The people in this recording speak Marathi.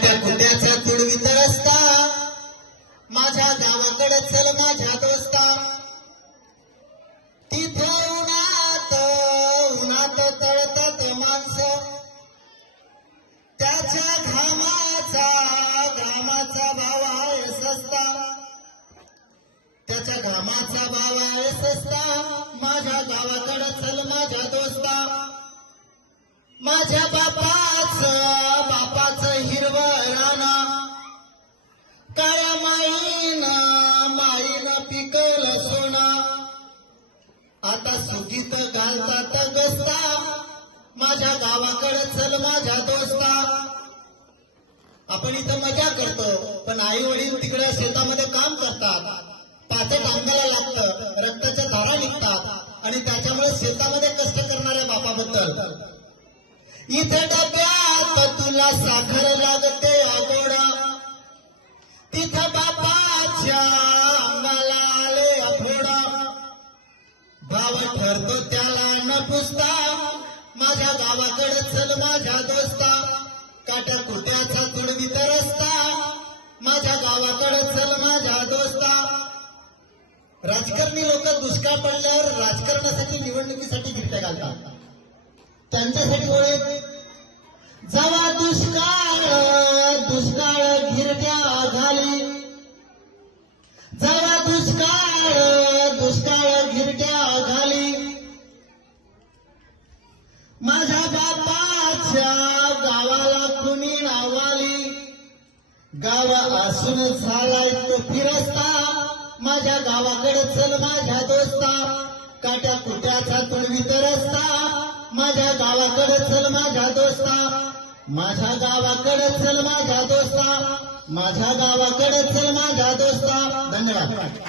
त्या गुंड्याचा तुडवीत रस्ता माझ्या गावाकडे चल माझ्या दोस्ता तिथे उन्हात उन्हात तळतात माणसं. त्याच्या घामाचा घामाचा भाव आहे सस्ता त्याच्या घामाचा भाव आहे सस्ता माझ्या गावाकडे चल माझ्या दोस्ता माझ्या बापाच माझ्या गावाकडे चल माझ्या दोस्ता. आपण इथं मजा करतो पण आई वडील तिकडे शेतामध्ये काम करतात. पाते टांगायला लागतं रक्ताच्या धारा निघतात आणि त्याच्यामुळे शेतामध्ये कष्ट करणाऱ्या बापाबद्दल. इथे डब्यात तुला साखर लागते अगोड तिथं बापाच्या अंगाला आले अफोड भाव ठरतो त्याला न पुसता. माझ्या गावाकडे चल माझ्या दोस्ता. काट्या कुट्याचा तुडवीत रस्ता माझ्या गावाकडे चल माझ्या दोस्ता. राजकारणी लोक दुष्काळ पडल्यावर राजकारणासाठी निवडणुकीसाठी गिरट्या घालतात. त्यांच्यासाठी ओळख. जवा दुष्काळ दुष्काळ घिरट्या घाली. जवा दुष्काळ गावा असून झालाय तो फिरस्ता. माझ्या गावाकडे चल माझ्या दोस्ता. काट्या कुट्याचा तो वितरस्ता. माझ्या गावाकडे चल माझ्या दोस्ता. माझ्या गावाकडे चल माझ्या दोस्ता. माझ्या गावाकडे चल माझ्या दोस्ता. धन्यवाद.